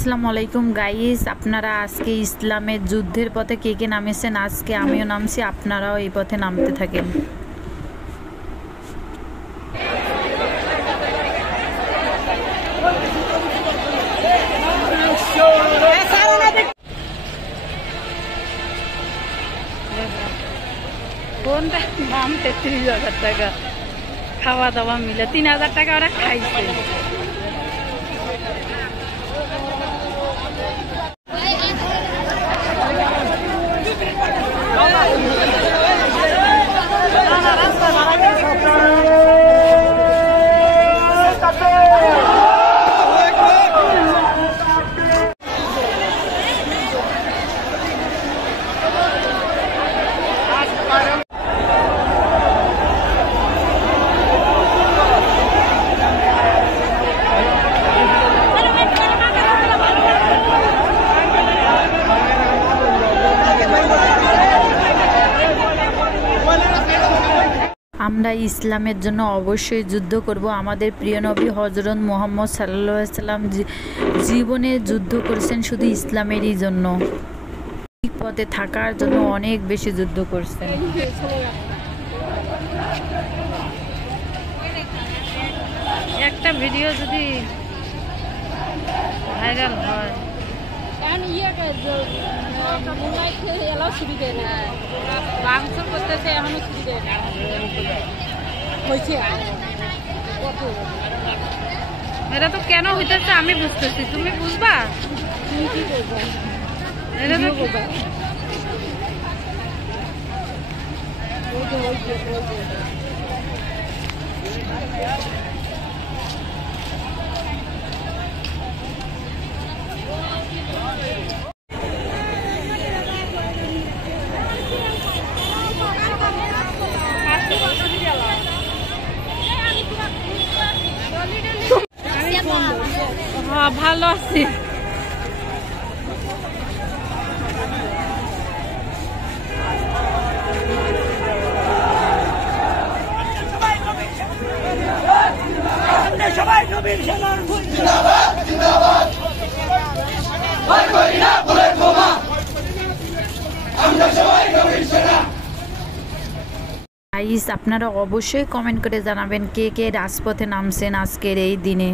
আসসালামু আলাইকুম গাইস, আপনারা আজকে ইসলামের যুদ্ধের পথে কে কে নামেছেন? আজকে আমিও নামছি, আপনারাও এই পথে নামতে থাকেন। কোনটা দাম ৩৩,০০০ টাকা, খাওয়া দাওয়া মিলে ৩,০০০ টাকা ওরা খাইছে। আমরা ইসলামের জন্য অবশ্যই যুদ্ধ করব। আমাদের প্রিয় নবী হযরত মুহাম্মদ সাল্লাল্লাহু আলাইহি সাল্লাম জীবনে যুদ্ধ করেছেন শুধু ইসলামেরই জন্য, ঠিক পথে থাকার জন্য অনেক বেশি যুদ্ধ করছেন। একটা ভিডিও যদি ভাইরাল হয় এটা তো কেন হইতেছে আমি বুঝতেছি, তুমি বুঝবা? এটা তো ভালো আছি। সবাই নবীর সেনা জিন্দাবাদ জিন্দাবাদ, ভয় করি না বলের বোমা, আমরা সবাই নবীর সেনা। গাইস, আপনারা অবশ্যই কমেন্ট করে জানাবেন কে কে রাজপথে নামছেন আজকের এই দিনে।